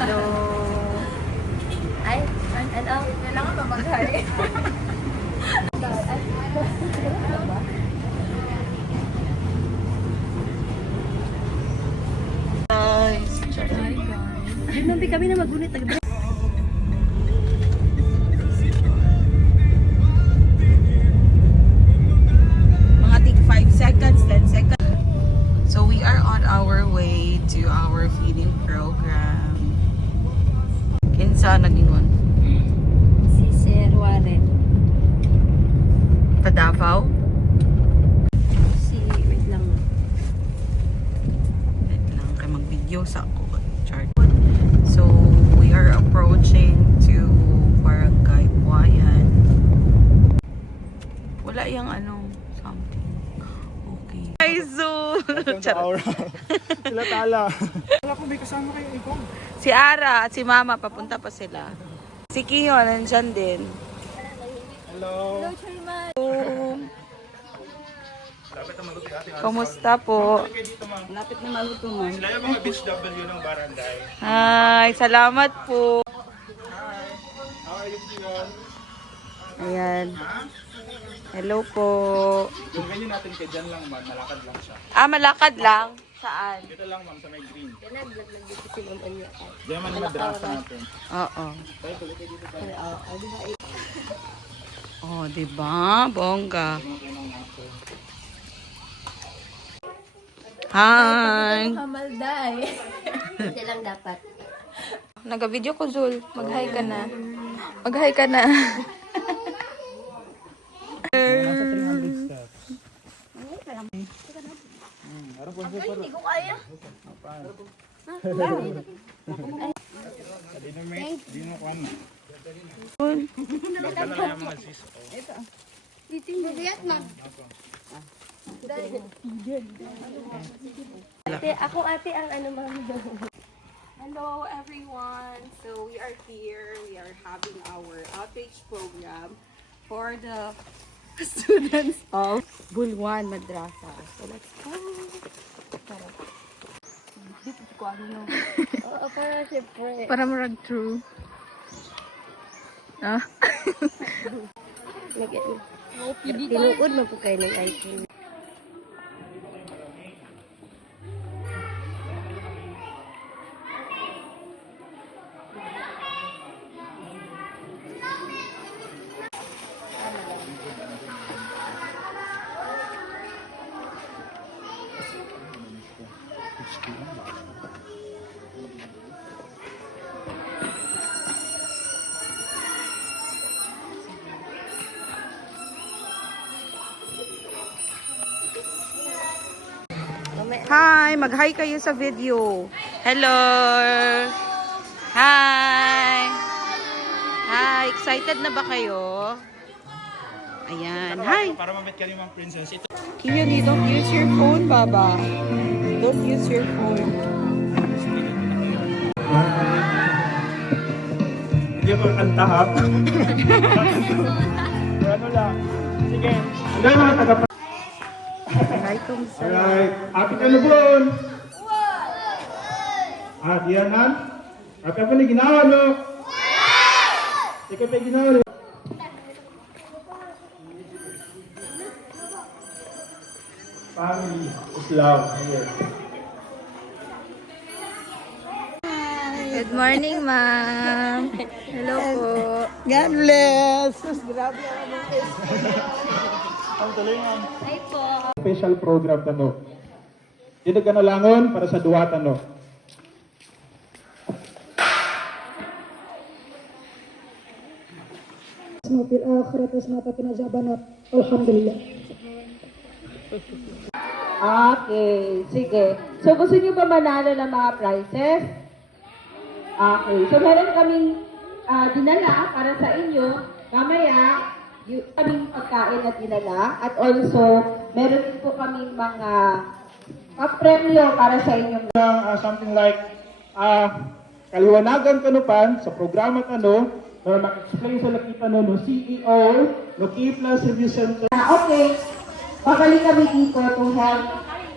Hello. Ay, ano? Kailangan ba mag-hi? Guys. Ay, mampi kami na magunit. Mga tig 5 seconds, 10 seconds. So we are on our way to our feeding program. Kinsa nag-inwan? Si Sir Warren. Ta Davao? Wait lang. Wait lang, kay mag-video sa ako. Chart. So we are approaching to Barangay Buayan. Wala yung ano, something. Okay. Hi, Zoo! Charot. Sila tala. Wala ko may kasama kayo ikaw. Si Ara at si Mama, papunta pa sila. Si Kiyo, nandyan din. Hello. Kumusta po? Lapit na maluto mo. Sila yung mga beach W ng barangay. Hi, salamat po. How are you, Kiyon? Ayan. Hello po. Yung venue natin kay Jan lang, ma'am. Malakad lang siya. Ah, malakad lang? Saan? Dito lang, ma'am, sa may green. Nag-vlog dito si Ma'am Anya. Diyan man yung madrasa natin. Oo. Oh, diba? Bongga. Hi! Kamalday. Hindi lang dapat. Naga-video ko, Zul. Mag-hi ka na. Mag-hi ka na. Nasa 300 steps. Harap po siya Hindi ko kaya. Di mo kuhan na. Zul. Basta na lang yung mga sis. Ate ang ano ma'am. Hello everyone. So we are here. We are having our outreach program for the students of Bulwan Madrasa. So let's go. Dito ko ano. Oo, para siyempre. Para marag true. Ah? Tinuod mo po kayo ng iPhone. Hi! Mag-hi kayo sa video. Hello! Hi! Hi! Excited na ba kayo? Ayan. Hi! Para mamit ka rin mga princess. Ito. Kiyo, you don't use your phone, Baba. Don't use your phone. Hindi ko kanta ha. Ano lang. Sige. Hello mga taga. Waalaikumsalam. Alright. Happy Kalubon! At yan han? Happy apa ni ginawa no? Ikaw pa ginawa no? Family is love. Here. Good morning, ma'am. Hello po. God bless! Grabe ang tuloy nga. Hi po. Special program tano. Dito ka nalangon para sa duwa tano. وفي الآخرة حسنة وقنا عذاب النار الحمد لله. Okay, sige. So, gusto niyo ba manalo ng mga prizes? Okay. So, meron kaming dinala para sa inyo. Mamaya, kaming pagkain na dinala. At also, meron din po kaming mga premyo para sa inyong Something like kaliwanagan kanupan sa programa tano na mag-explain sa nakita no CEO no Kipla Service Center. Okay. Babalik kami dito to help,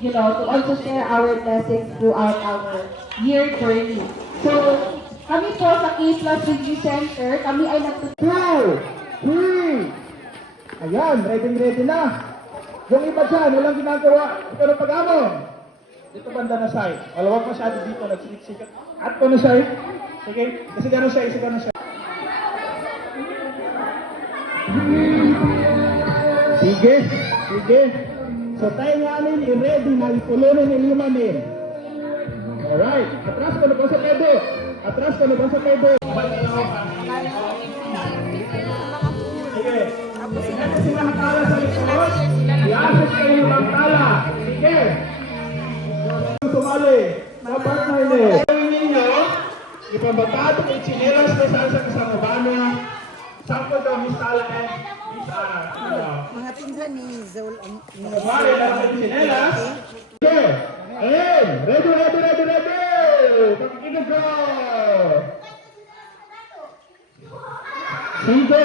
to also share our blessings throughout our year journey. So, kami po sa K-Plus Review Center, kami ay 2, 3. Ayan, ready na. Yung iba dyan, walang ginagawa. Ito na pag-amon. Dito banda na side. Wala, wag masyado dito, nagsikat-sikat. At ko na side. Sige, kasi gano'n siya, isa gano'n siya. Sige. So tayo nga amin, i-ready na ipulunin ni Limanin. Alright, atras ka na ba sa pedo? Sige. Tingnan na sila matala sa likod. I-assess kayo yung bangkala. Sige. Sumali. Mga partner niyo. Sabi ninyo, ipabatado kay chinelas na saan sa kasangabana. Sample daw, Miss Tala and Miss Ara. Mga pinsan ni Zol. Kumari na sa chinelas. Sige. Ayun. Ready. Pakikinig ko. Sige.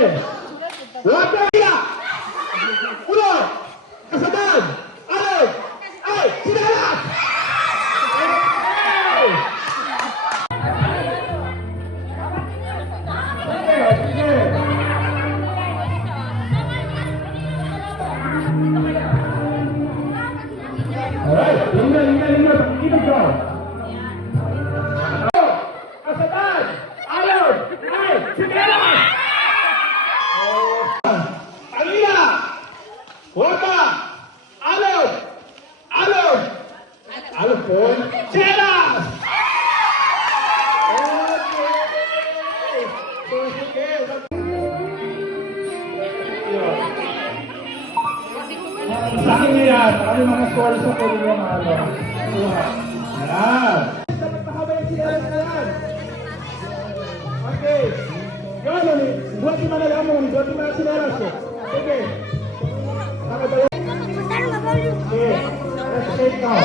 Wata! Ulo! Kasadan! Alay! Ay! Sinalas! Ay! Sige! Alright, lima, pakikinig ko. Kasadan! Alay! Ay! Sinalas! Alila! Wata! Alod po! Chelas! Okay! So, sige. Sa akin na yan. Kami mga scores sa pwede yung mga ano. Yan! Dapat makabayang sinalas na yan. Okay. Yun, buhat yung malalaman mo. Buhat yung mga sinalas eh. Sige. Tama ba yun? Okay. Let's take now.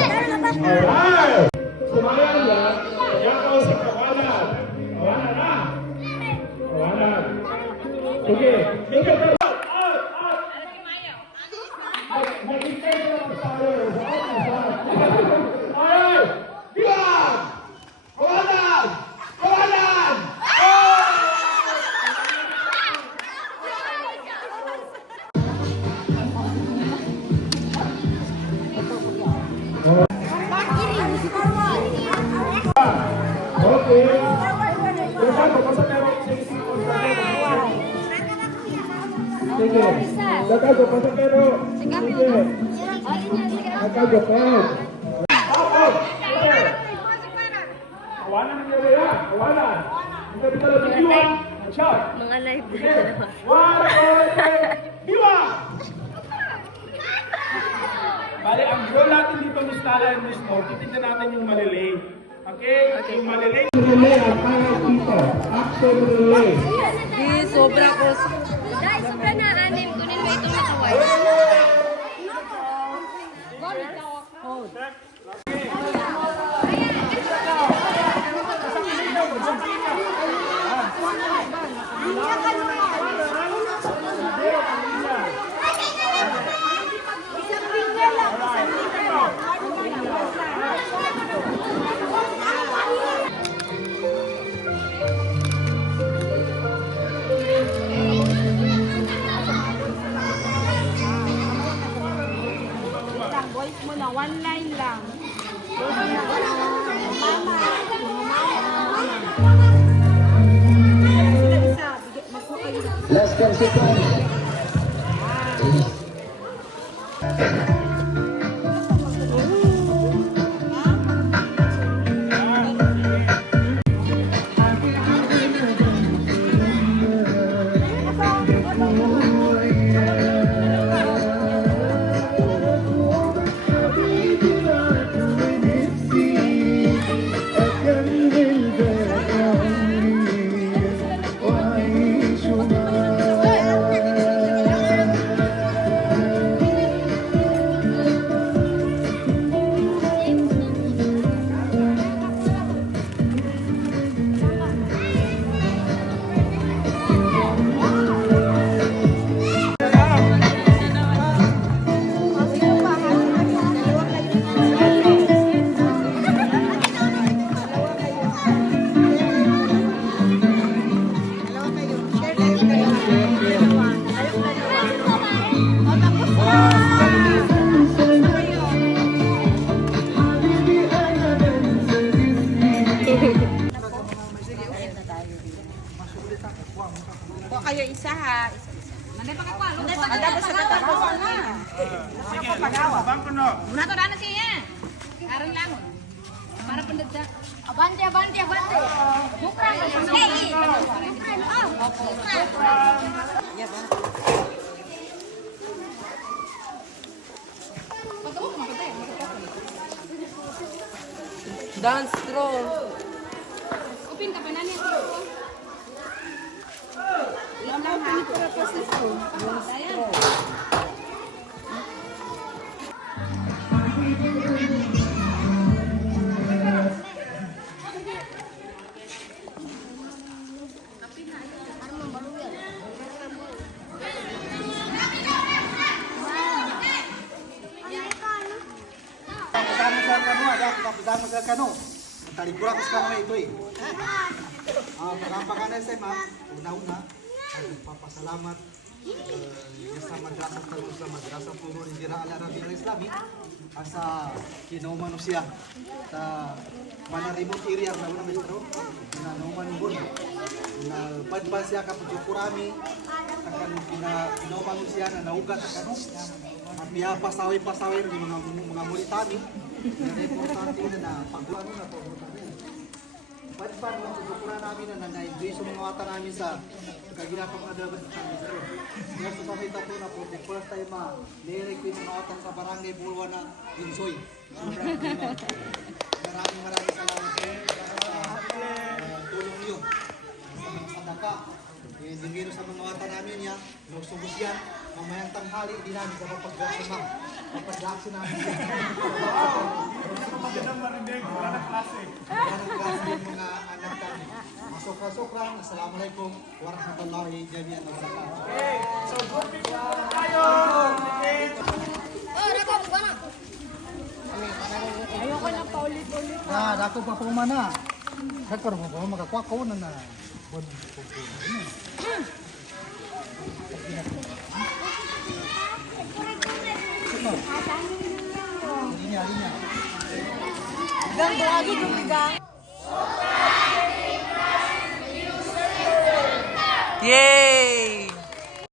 Alright! Sumayan yan. Kaya ko sa kawanan. Kawanan na. Kawanan. Sige. Sige. Mag-intay ko lang sa akin. Alright! Bilang! Kawanan! Kawanan! Okay. Dago, basta pero sige. Dago, basta pero sige. Dago, pero. Kawanan niyo ya. Kawanan. Hindi kita lang biwang. Shot. Mga live na. Biwang! Bale, ang goal natin dito, Miss Tala and Miss Mo, titignan natin yung malilay. Okay? Yung malilay. Relay ang pangal dito. Action relay. Sobra ko. Dahil sobra na anim. Kunin mo itong nakaway. Voice mo na, one line lang. Less than seconds. kayo isa ha. Isa-isa. Manday pa kakwa. Manday pa Ada sa katawa na. Sige, bangko no. Nato na na siya. Aron lang. Para pandad sa. Abante, abante, abante. Mukra. Hey. Dance throw. Upin ka pa na niya. Kasama sa kano. Talikura ko sa kano ito eh. Pagkampakanan sa ma'am, una-una, papasalamat sa madrasa sa madrasa puro ni Dira Al-Arabi Al-Islami asa kinuman siya sa mana remote area na una metro na numan bun na padpan siya kapag kurami akan kinuman siya na naugat sa kano at niya pasawi ng mga mulitami na importante na pagkuhan na po padpan ng pagkukuran namin na na-enjoy sa mga wata namin sa kaginapang adaban sa Ministro. Kaya sa samay tato na po, the first time nirig ko yung mga watan sa barangay Bulwa na Insoy. Maraming salamat po sa tulong niyo sa mga sadaka. Dinggiro sa mga wata namin niya, nagsubos yan, mamayang tanghali, hindi namin sa mapag-reaction na. Mapag-reaction namin yan. Magandang marinig, magandang klase. Magandang klase yung mga anak kami. Masokra-sokra, assalamualaikum warahmatullahi jami'an wa barakatuh. So good people tayo! Oh, nako, bana. Ayoko na paulit-ulit. Dako pa po mana. Dako mo po, makakwakaw na na. Linya. Gang buwagi gumigang. Yay!